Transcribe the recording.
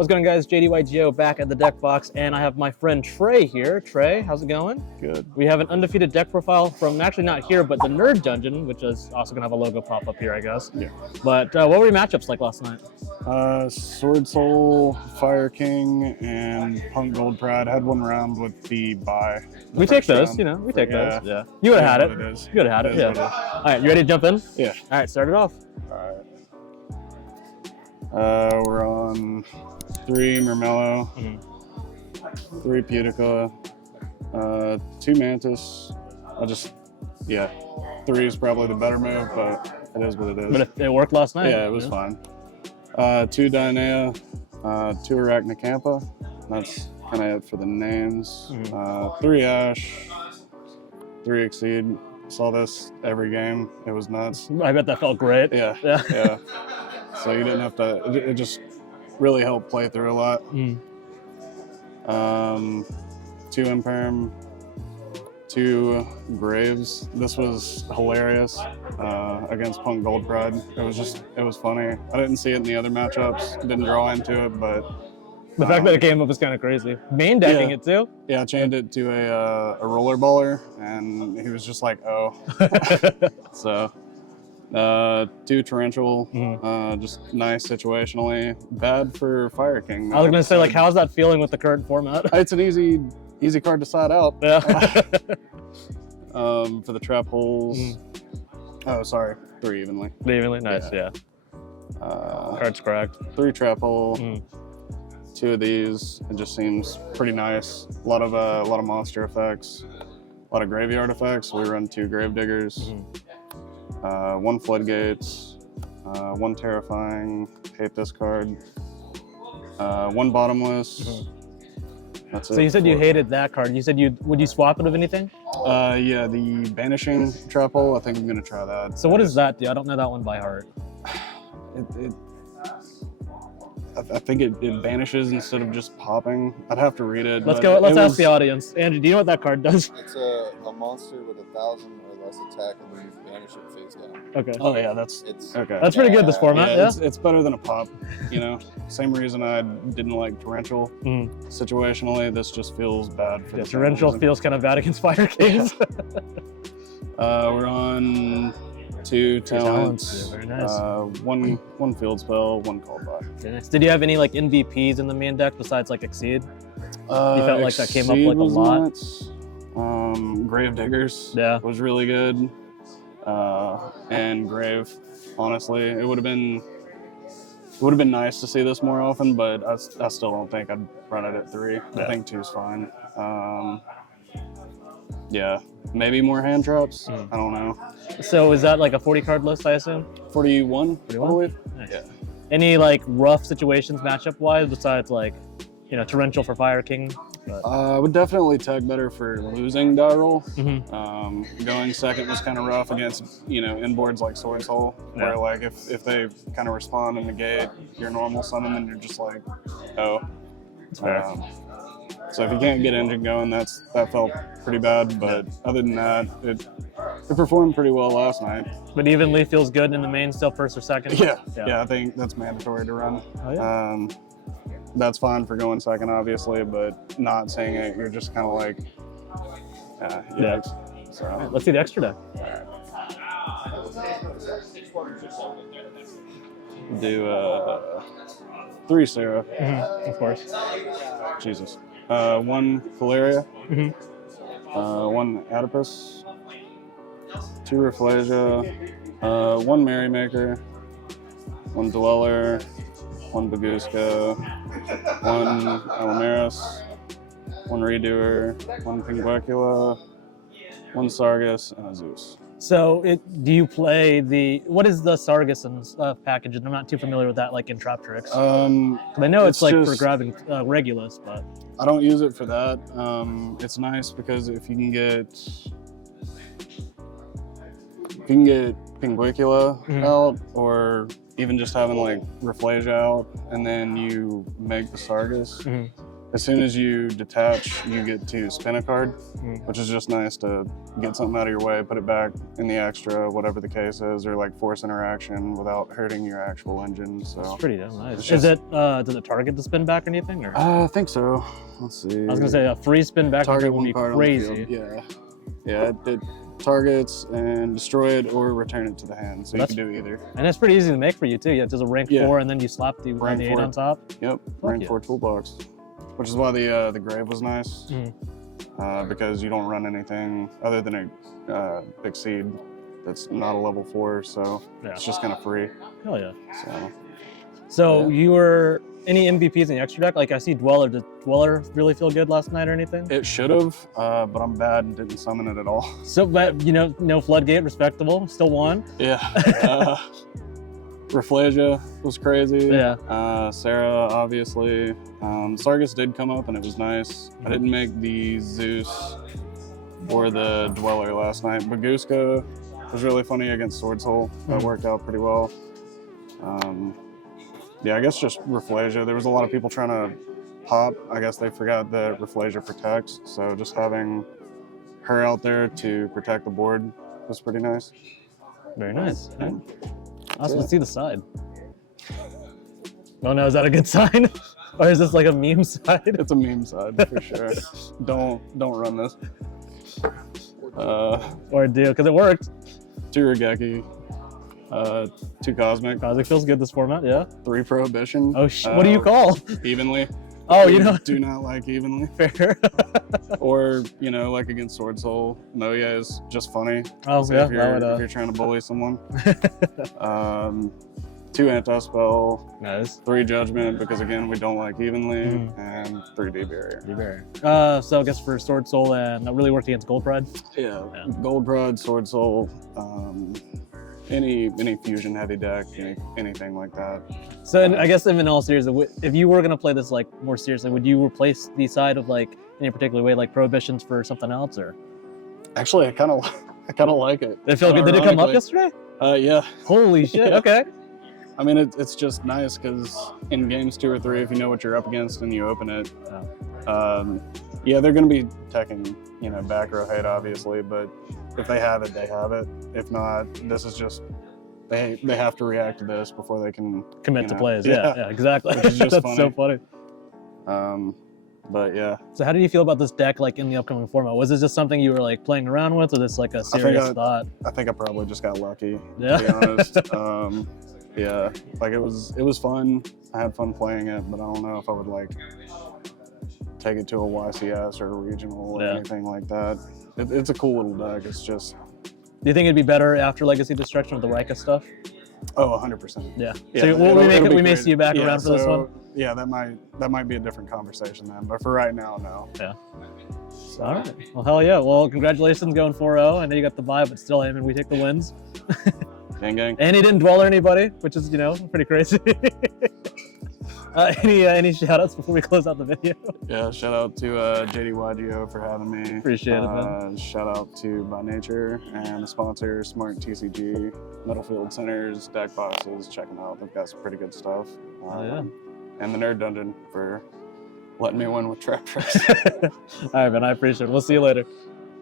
What's going on, guys? JayDYGO back at the deck box, and I have my friend Trey here. Trey, how's it going? Good. We have an undefeated deck profile from, actually not here, but the Nerd Dungeon, which is also going to have a logo pop up here, I guess. Yeah. But what were your matchups like last night? Sword Soul, Fire King, and Punk Gold Pride. Had one round with the bye. We take those, you know, we take those. Yeah. You would have had it. You would have had it, yeah. All right, you ready to jump in? Yeah. All right, start it off. All right. We're on 3 Murmello, 3 Pudica, 2 Mantis. 3 is probably the better move, but it is what it is. But it worked last night. Yeah, it was fine. 2 Dionea, 2 Arachnocampa. That's kind of it for the names. 3 Ash, 3 Exceed. Saw this every game. It was nuts. I bet that felt great. Yeah. So you didn't have to. It just really helped play through a lot. 2 Imperm, 2 Graves. This was hilarious against Punk Gold Pride. It was funny. I didn't see it in the other matchups. Didn't draw into it, but the fact that it came up is kind of crazy. Main decking it too. Yeah, I chained it to a roller baller, and he was just like, oh. So 2 Torrential, just nice situationally. Bad for Fire King. I was gonna say, like, how's that feeling with the current format? It's an easy card to side out. Yeah. For the trap holes. Oh, sorry, 3 evenly. 3 evenly, nice. Yeah. Card's cracked. 3 trap hole. 2 of these. It just seems pretty nice. A lot of monster effects. A lot of graveyard effects. We run 2 grave diggers. 1 floodgates. 1 terrifying. Hate this card. 1 bottomless. That's it. So you said you hated that card. You said would you swap it with anything? Yeah, the banishing trap hole. I think I'm gonna try that. So what does that do? I don't know that one by heart. I think it banishes instead of just popping. I'd have to read it. Let's go. Let's ask the audience. Andrew, do you know what that card does? It's a monster with 1,000 or less attack, and then you banish it face down. Okay. Oh yeah, that's okay. That's pretty good, this format. Yeah. It's better than a pop. You know, same reason I didn't like Torrential. Situationally, this just feels bad. For Torrential feels kind of bad against Fire Kings. We're on 2 talents. Yeah, very nice. One field spell, 1 call back. Very nice. Did you have any like NVPs in the main deck besides like Exceed? You felt like that came up like a lot. Nuts. Grave Diggers. Yeah. Was really good. And Grave, honestly, it would have been nice to see this more often, but I still don't think I'd run it at 3. Yeah. I think 2 is fine. Yeah, maybe more hand traps. I don't know. So is that like a 40 card list, I assume? 41, I believe. Nice. Yeah. Any like rough situations matchup wise besides like, you know, Torrential for Fire King? I would definitely tag better for losing die roll. Going second was kind of rough against, you know, inboards like Sword Soul, where like if they kind of respond and negate your normal summon, then you're just like, oh. So if you can't get engine going, that felt pretty bad. But other than that, it performed pretty well last night. But evenly feels good in the main, still first or second? Yeah, I think that's mandatory to run. Oh, yeah. That's fine for going second, obviously, but not saying it, you're just kind of like, yikes. So right, let's see the extra deck. Do 3 Sarah. Of course. Jesus. 1 Caleria. 1 Oedipus. 2 Rafflesia. 1 Merrymaker. 1 Dweller. 1 Baguska, 1 Alamaris, 1 Redoer, 1 Pinguecula, 1 Sargus, and a Zeus. So do you play what is the Sargus package? And I'm not too familiar with that, like in Traptrix. I know it's like for grabbing Regulus, but I don't use it for that. It's nice because if you can get Pinguecula out, or even just having like Rafflesia out, and then you make the Sargus, as soon as you detach, you get to spin a card, which is just nice to get something out of your way, put it back in the extra, whatever the case is, or like force interaction without hurting your actual engine. So it's pretty damn nice. just, Is it does it target the spin back or anything? Or? I think so. Let's see. I was gonna say a free spin back Target would be one card on the crazy. field. Yeah. It targets and destroy it or return it to the hand. So you can do either. And it's pretty easy to make for you too. Yeah, it's just a rank 4 and then you slap the 8 on top. Yep, rank 4 toolbox. Which is why the grave was nice. Because you don't run anything other than a big seed that's not a level 4, so it's just kind of free. Hell yeah. So you were any MVPs in the extra deck? Like I see Dweller. Did Dweller really feel good last night or anything? It should have, but I'm bad and didn't summon it at all. So, but you know, no Floodgate, respectable. Still won. Yeah. Rafflesia was crazy. Yeah. Sarah, obviously. Sargus did come up and it was nice. I didn't make the Zeus or the Dweller last night. Baguska was really funny against Sword Soul. That worked out pretty well. Yeah, I guess just Rafflesia. There was a lot of people trying to pop. I guess they forgot that Rafflesia protects. So just having her out there to protect the board was pretty nice. Very nice. Awesome. Let's see the side. Oh no, is that a good sign? Or is this like a meme side? It's a meme side for sure. Don't run this. Or do, because it worked. 2 Regeki, 2 Cosmic. Cosmic feels good this format, yeah. 3 Prohibition. Oh, what do you call? Evenly. Oh, you know. Do not like evenly. Fair. Or, you know, like against Sword Soul, Moya is just funny. Oh, So yeah. if you're trying to bully someone. 2 Anti-Spell. Nice. 3 Judgment, because again, we don't like evenly. And 3 D-Barrier. So I guess for Sword Soul, and that really worked against Gold Pride? Yeah. Gold Pride, Sword Soul, any fusion heavy deck, anything like that. So and I guess in all seriousness, if you were gonna play this like more seriously, would you replace the side of like in a particular way, like Prohibitions for something else, or? Actually, I kind of like it. Did it feel good? Did it come up yesterday? Yeah. Holy shit! Okay. I mean, it's just nice because in games 2 or 3, if you know what you're up against and you open it, yeah, they're going to be teching, you know, back row hate, obviously, but if they have it, they have it. If not, this is just, they have to react to this before they can commit to plays. Yeah, exactly. Which is just That's funny. so funny. But yeah. So how did you feel about this deck, like in the upcoming format? Was this just something you were like playing around with, or this like a serious thought? I think I probably just got lucky, yeah. to be honest. Yeah, like it was fun. I had fun playing it, but I don't know if I would like take it to a YCS or a regional or anything like that. It's a cool little deck. It's just. Do you think it'd be better after Legacy Destruction with the Rika stuff? Oh, 100%. Yeah. Yeah, So we may see you back around for this one. Yeah, that might be a different conversation then. But for right now, no. Yeah. So, all right. Well, hell yeah. Well, congratulations going 4-0. I know you got the bye, but still, I mean, we take the wins. Gang, gang. And he didn't dwell or anybody, which is, you know, pretty crazy. Any shout outs before we close out the video? Yeah, shout out to JayDYGO for having me. Appreciate it, man. Shout out to By Nature and the sponsor, Smart TCG, Middlefield Centers, deck boxes. Check them out. They've got some pretty good stuff. Yeah. And the Nerd Dungeon for letting me win with Traptrix. All right, man. I appreciate it. We'll see you later.